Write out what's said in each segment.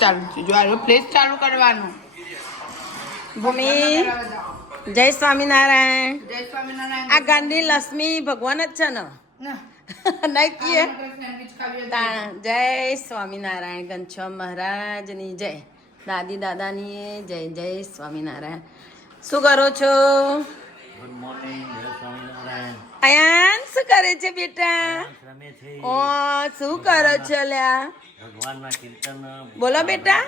ચાલુ છે જો આ પ્લેસ ચાલુ કરવાનું. ભૂમિ જય સ્વામિનારાયણ. જય સ્વામિનારાયણ. આ ગાંધી લક્ષ્મી ભગવાન જ છે ને? ના. નહીં કીએ? જય સ્વામિનારાયણ ઘનશ્યામ મહારાજની જય. દાદી દાદાની જય જય સ્વામિનારાયણ. શું કરો છો? ગુડ મોર્નિંગ જય સ્વામિનારાયણ. અયાન શું કરે છે બેટા? ઓ શું કરો છો લ્યા? બોલો બેટા.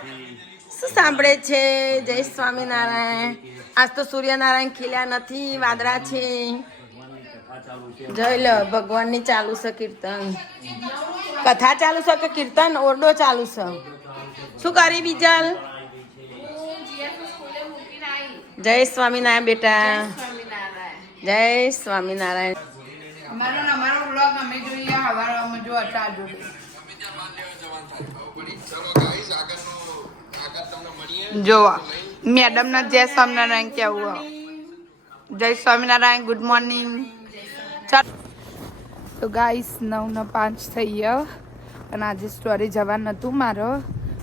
શું સાંભળે છે? જય સ્વામિનારાયણ. આજ તો સૂર્યનારાયણ ખીલ્યા નથી વાદળા છે. ભગવાનની કથા ચાલુ છે. જય લો ભગવાનની ચાલુ છે કીર્તન. કથા ચાલુ છે કે કીર્તન? ઓરડો ચાલુ છે. શું કરી બીજલ? જય સ્વામિનારાયણ બેટા. જય સ્વામિનારાયણ. મારો અમારો બ્લોગ અમે જોઈએ હવારમાં જો અટા જોડે. જોવા. મેડમના જય સ્વામિનારાયણ કેવું જય સ્વામિનારાયણ ગુડ મોર્નિંગ તો ગાઈસ નવ ને પાંચ થઈ ગયા અને આજે સ્ટોરે જવા નહોતું મારો.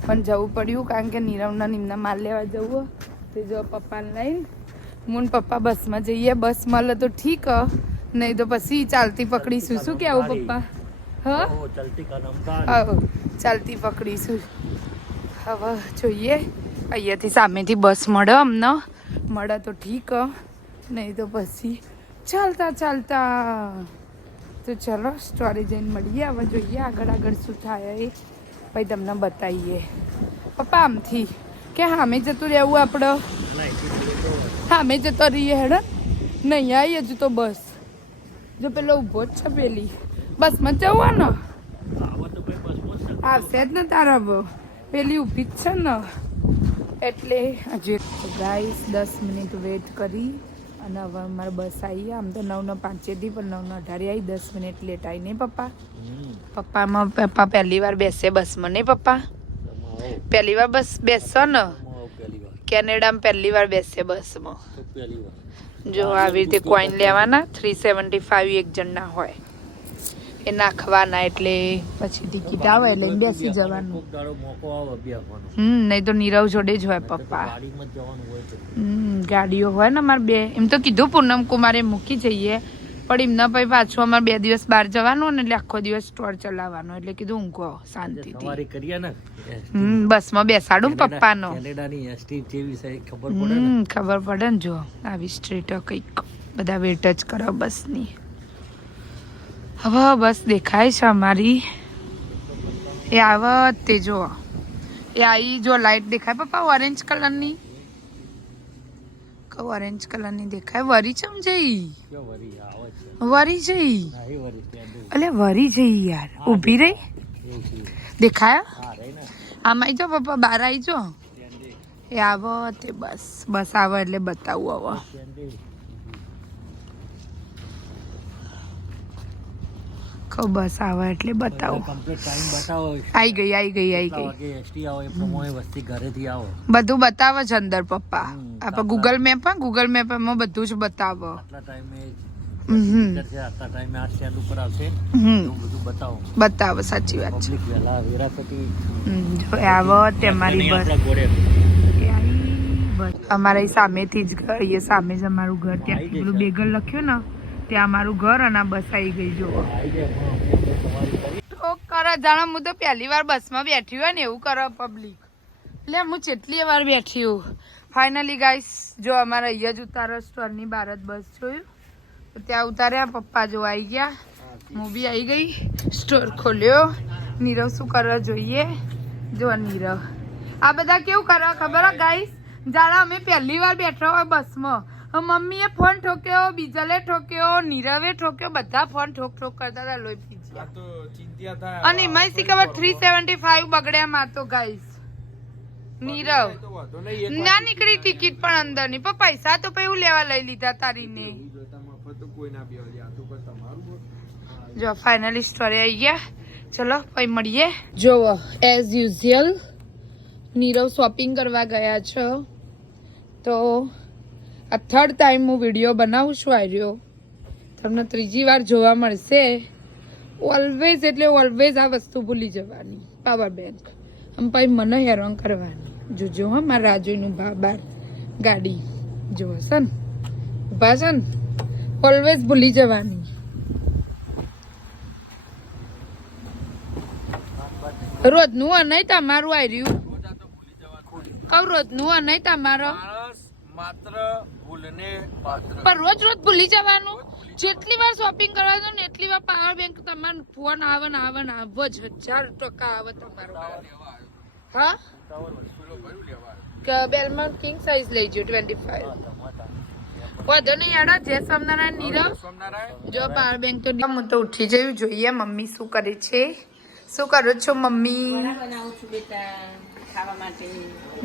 પણ જવું પડ્યું કારણ કે નીરવના નિમના માલ લેવા જવું તો જો પપ્પાને લઈને હું પપ્પા બસમાં જઈએ. બસ મળે તો ઠીક. નહીં તો પછી ચાલતી પકડીશું. શું કેવું પપ્પા? હા? ચલતી પકડીશું. હવે જોઈએ. અહીંયાથી સામેથી બસ મળે અમને. મળે તો ઠીક. નહીં તો પછી ચાલતા ચાલતા. તો ચલો સ્ટોરે જઈને મળીએ. હવે જોઈએ આગળ આગળ શું થાય. એ પછી તમને બતાવીએ. પપ્પા, આમથી કે સામે જતું રહેવું આપણે સામે જતો રહીએ, હેડ. નહીં આવી હજુ તો બસ. જો પેલો ઊભો જ છે પેલી. બસમાં જવાનો આવત તો કોઈ બસમાં જ આવશે જ ને તારા બહુ પેલી ઊભી જ છે ને. એટલે હજુ ગાઈસ દસ મિનિટ વેટ કરી. અને હવે અમારે બસ આવી આમ તો નવ નવ પાંચે હતી પણ નવ નવ અઢારે આવી. દસ મિનિટ લેટ આવી નહીં, પપ્પા. પપ્પામાં પપ્પા પહેલી વાર બેસે બસમાં નહીં, પપ્પા? પહેલી વાર બસ બેસો ને. કેનેડામાં પહેલી વાર બેસે બસમાં. જો આવી રીતે કોઈન લેવાના થ્રી સેવન્ટી ફાઈવ એક જણના હોય. એ નાખવાના એટલે પછી ટિકિટ આવે એટલે બેસી જવાનું હમ નહીં તો નીરવ જોડે જ હોય પપ્પા. હમ ગાડીઓ હોય ને અમારે બે. એમ તો કીધું પૂનમ કુમારે મૂકી જઈએ. પણ એમના પછી પાછું અમારે બે દિવસ બહાર જવાનું ને એટલે આખો દિવસ સ્ટોર ચલાવવાનો. એટલે કીધું ઊંઘો શાંતિથી. હમ બસમાં બેસાડું પપ્પાનો. ખબર પડે ને? જો. આવી સ્ટ્રીટ કંઈક બધા વેટ જ કરો બસની. હવે બસ દેખાય છે અમારી. એ આવત તે જો. એ આવી જો લાઈટ દેખાય. પપ્પા ઓરેન્જ કલરની કહું ઓરેન્જ કલરની દેખાય? વરી ચમ જઈ. વરી જઈ. અલે વરી જઈ યાર. ઊભી રહી? દેખાય? આમ આવી જાઓ પપ્પા બહાર આવી જો એ આવો તે બસ. બસ આવે એટલે બતાવું હવે ત્યાં દે કહું બસ આવે એટલે બતાવો. કમ્પ્લીટ ટાઈમ બતાવો. આઈ ગઈ આઈ ગઈ ગઈ. એસટી આવે એ પ્રમાણે વસ્તી ઘરેથી આવો. બધું બતાવે છે અંદર પપ્પા. આપણે ગૂગલ મેપ હા ગૂગલ મેપમાં બધું જ બતાવો. આટલા ટાઈમે આટલા ટાઈમે આ સ્ટેન્ડ ઉપર આવશે. બધું બતાવો. બતાવો સાચી વાત છે. પબ્લિક વહેલા જો આવો તે અમારી બસ. અમારા સામેથી જ ઘર એ સામે જ અમારું ઘર. ત્યાં ગઈ પેલું બેગલ લખ્યું ને? ત્યાં મારું ઘર અને બસ આવી ગઈ જો તો કરે જાણે, હું તો પહેલી વાર બસમાં બેઠી હોય ને એવું કરે પબ્લિક એટલે હું જેટલી વાર બેઠી હું ફાઇનલી ગાઈસ જો અમારે અહીંયા જ ઉતારો સ્ટોરની જ બસ જોયું. ત્યાં ઉતાર્યા, પપ્પા જો આવી ગયા. હું બી આવી ગઈ. સ્ટોર ખોલ્યો. નીરવ શું કરવા જોઈએ? જો નીરવ. આ બધા કેવું કરો ખબર ગાઈસ જાણે, અમે પહેલી વાર બેઠા હોય બસમાં. મમ્મીએ ફોન ઠોક્યો બીજલે ઠોક્યો નીરવે ઠોક્યો બધા ફોન ઠોક ઠોક કરતા હતા લોહી પીજ્યા અને એમાં સી ખબર થ્રી સેવન્ટી ફાઈવ બગડ્યા માં તો ગાઈસ નીરવ. ના નીકળી ટિકિટ પણ અંદરની પણ પૈસા તો હું લેવા લઈ લીધા તારીને. જો ફાઇનલી સ્ટોરી આવી ગયા. ચલો પછી મળીએ. જોવો એઝ યુઝ્યુઅલ નીરવ શોપિંગ કરવા ગયા છો. તો આ થર્ડ ટાઈમ હું વીડિયો બનાવું છું આર્યો. તમને ત્રીજી વાર જોવા મળશે. ઓલવેઝ એટલે ઓલવેઝ આ વસ્તુ ભૂલી જવાની પાવર બેંક આમ પછી મને હેરાન કરવાની. જોજો હા મારા રાજુનું ભા બાર ગાડી. જો હશે ને? ઊભા છે ને? ઓલવેઝ ભૂલી જવાની. રોજનું આ નહીં તમારું આવી રહ્યું કહું રોજનું નહીં તમારો? માત્ર ભૂલને પાત્ર. પણ રોજ રોજ ભૂલી જવાનું. જેટલી વાર શોપિંગ કરવા જાવ ને એટલી વાર પાવર બેંક તમારો ફોન આવે ને આવે ને આવે જ. હજાર ટકા આવે તમારો હા? કે બેલમાં કિંગ સાઇઝ લઈ જો ટ્વેન્ટી ફાઈવ વધુ નહીં યાર જય સ્વામિનારાયણ નીરવ. જો પાવર બેંક તો હું તો ઉઠી જયું જોઈએ મમ્મી શું કરે છે? શું કરો છો મમ્મી? બનાવું છું બેટા ખાવા માટે.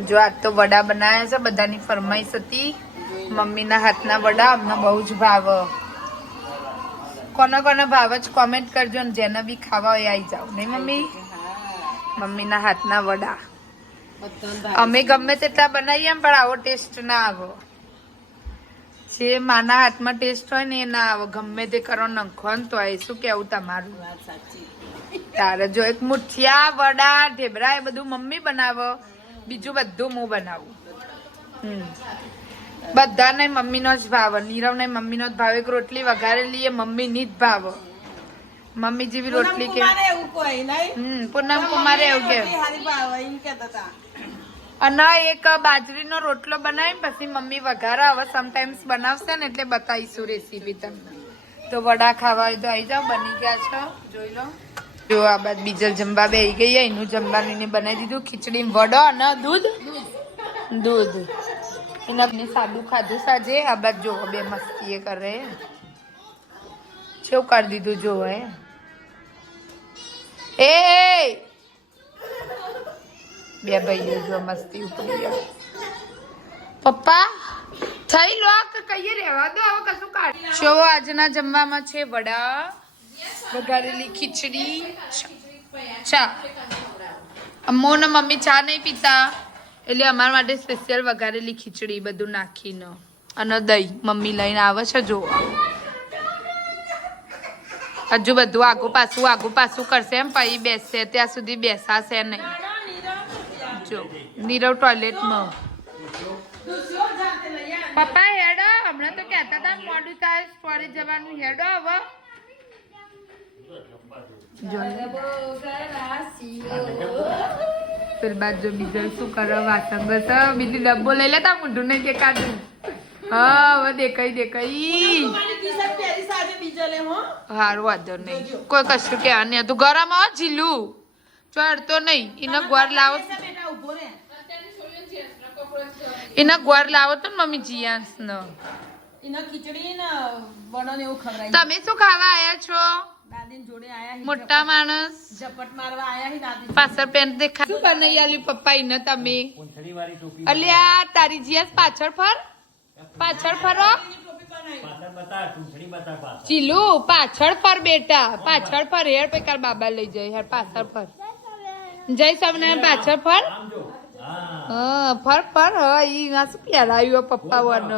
જો આજ તો વડા બનાવ્યા છે બધાની ફરમાઈશ હતી. મમ્મીના હાથના વડા, અમને બહુ જ ભાવ. કોના કોના ભાવ જ કોમેન્ટ કરજો ને જેને બી ખાવા હોય આવી જાવ નહીં મમ્મી? મમ્મીના હાથના વડા. અમે ગમે તેટલા બનાવીએ પણ આવો ટેસ્ટ ના આવો. જે માના હાથમાં ટેસ્ટ હોય ને એ ના આવે. ગમે તે કરો, નખો ને તો એ શું કેવું તમારું? તારે જો એક મુઠિયા, વડા, ઢેબરા એ બધું મમ્મી બનાવો. બીજું બધું હું બનાવું. હમ. બધાને મમ્મીનો જ ભાવ. નીરવને મમ્મીનો જ ભાવ. એક રોટલી વઘારેલી એ મમ્મીની જ ભાવ. મમ્મી જેવી રોટલી કે પૂનમ કુમારે એવું હમ પૂનમ કુમારે એવું કે અને એક બાજરીનો રોટલો બનાવી પછી મમ્મી વઘારા હવે સમટાઈમ્સ બનાવશે ને એટલે બતાવીશું રેસીપી તમને. તો વડા ખાવા હોય તો આવી જાઓ બની ગયા છો જોઈ લો. જો આ બાદ બીજલ જમવા બે ગઈ એનું જમવાનું બનાવી દીધું ખીચડી વડો અને દૂધ. દૂધ. એના સાદું ખાધું સાજે. આ બાદ જોવો, બે મસ્તી એ કરે. છેવ કરી દીધું જોવો એ બે ભાઈઓ જો મસ્તી ઉપડી ગયા. પપ્પા, થઈ લો કહીએ રહેવા દો હવે કશું કાઢ. જો આજના જમવામાં છે વડા, વઘારેલી ખીચડી ચા. અમ્મો ને મમ્મી ચા નહીં પીતા. એટલે અમારા માટે સ્પેશિયલ વઘારેલી ખીચડી બધું નાખીને. અને દહીં, મમ્મી લઈને આવે છે જો હજુ બધું આગું પાછું આગું પાછું કરશે એમ પછી બેસશે ત્યાં સુધી બેસાશે નહીં. જો, નીરવ ટોયલેટમાં પપ્પા, હેડો. હમણાં તો કહેતા હતા મોડું થાય સ્ટોરેજ જવાનું. હેડો હવે. પેલી બાદ જો બીજલ શું કરો વાસણ બસ બીજી ડબ્બો લઈ લેતા મોઢું નહીં દેખાતું હા હવે દેખાઈ દેખાઈ બીજો હારું વાંધો નહીં કોઈ કશું કહેવા નહીં હતું ગરમ આવો જીલું ચડતો નહીં એને ગોર લાવો એના ગોર લાવો તો ને મમ્મી જીયાંસ નો ને ને તમે શું ખાવા આયા છો મોટા માણસ. ઝપટ મારવા આયા હી દાદી પાછળ પેન્ટ દેખા શું બનાવી આલી પપ્પા એને તમે? પૂંછડી વાળી ટોપી અલ્યા તારી જીએસ પાછળ ફર. પાછળ ફરો. પાછળ બતા પૂંછડી બતા પાછળ. ચીલુ પાછળ ફર બેટા. પાછળ ફર. હેર પેકાર બાબા લઈ જાય હેર પાછળ ફર. જય સ્વામિનારાયણ પાછળ ફર. હા. ફર ફર. હા ઈ ના શું પહેરાયું પપ્પા વન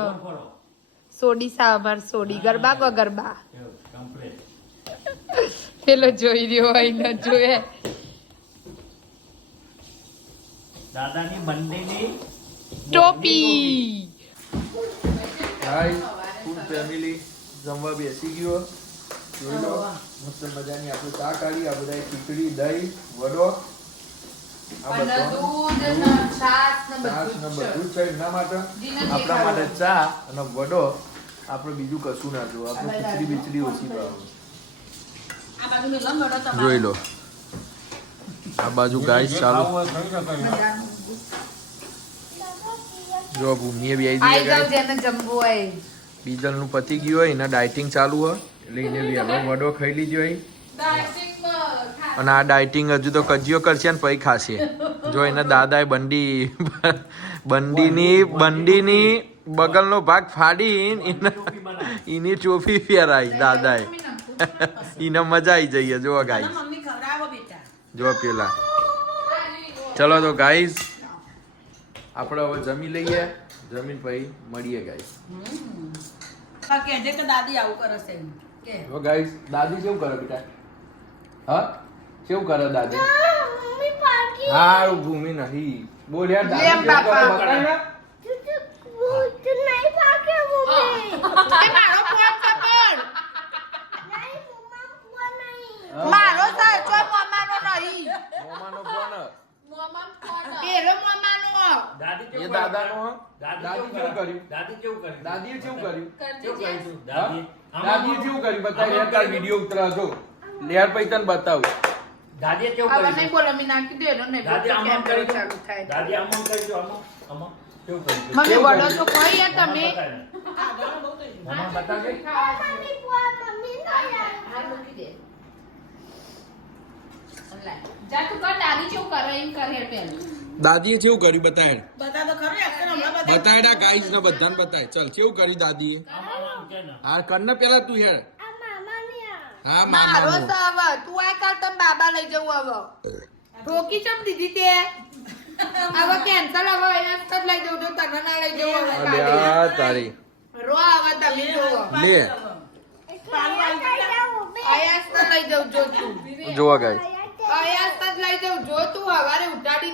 સોડી સામર સોડી. ગરબા કો ગરબા? કમ્પ્લીટ પેલો જોઈ રહ્યો હોય ન જોયે દાદાની બંનેની ટોપી હાય ફૂલ ફેમિલી જમવા બેસી ગયો. જોઈ લો મસ્ત મજાની આપણે ચા કાઢી આ બધા ખીચડી દહીં વડો. આ બધું છાશ બધું જ છે. એમના માટે આપણા માટે ચા અને વડો આપણે બીજું કશું ના જોવું. આપણે ખીચડી બીચડી ઓછી ભાવે આ બાજુ મેલો ને વડો તમારો જોઈ લો. આ બાજુ ગાય ચાલુ. જો ભૂમિએ બી આવી હોય. ડીઝલનું પતી ગયું હોય એના ડાયટિંગ ચાલુ હોય. એટલે એને બી હવે વડો ખાઈ લીધો હોય. અને આ ડાયટિંગ હજુ તો કજિયો કરશે ને પછી ખાશે. જો એના દાદાએ બંડી બંડીની બંડીની બગલનો ભાગ ફાડી એની ચોફી ફેરાઈ દાદાએ. એને મજા આવી જઈએ. જો ગાઈસ મમ્મી જો પેલા. ચલો તો ગાઈસ આપણે હવે જમી લઈએ. જમીન પછી મળીએ ગાઈસ હા દાદી આવું કરે છે એમ. કે. ગાઈસ દાદી કેવું કરે બેટા? હા? કેવું કરે દાદી? હારું ભૂમિ નહીં. બોલ્યા દાદી બાપા. જેવું કરે બતાય ને. એ મારો ફોન કપડ મારો સાચો મમ્માનો નહીં. મોમાનો ફોન હ. એરો મમ્માનો દાદી એ કેવું દાદાનો હ. દાદી દાદી કેવું કર્યું? દાદી કેવું કર્યું? દાદીએ કેવું કર્યું. કેવું કર્યું? દાદી. દાદીએ કેવું કર્યું? બતાય યાર તાર વીડિયો ઉતરા જો. લેર પછી તને બતાવું. દાદીએ કેવું હવે કર્યું? નહીં બોલો મેં નાખી દે નહીં દાદી આમ આમ કરી ચાલુ થાય? દાદી આમ આમ કરી જો આમ આમ. કેવું કર્યું? મને કેવું વડો તો કોઈ યાર તમે. મમ્મા બતાવજે આ મૂકી દે. જા તું દાદી કરે એમ કરે પેલું દાદીએ કેવું કર્યું બતાય. બતા તો ખરું action હમણાં બતા. બતાયડા ગાઈસ ને બધાને બતાય. ચલ કેવું કર્યું દાદીએ? હા કર ને પેલા તું હેડ હા મારો મામાનો તું આ કાલ તમે બાબા લઈ જવું આવો ઠોકી ચમ દીધી તે? આવો કેન્સલ આવો એને જ લઈ જવું જો તને ના લઈ જવું હવે. તારી. રો આવા તમે જો લે. અયાસ તો લઈ જવું જો તું. જોવા ગાઈસ તો જ લઈ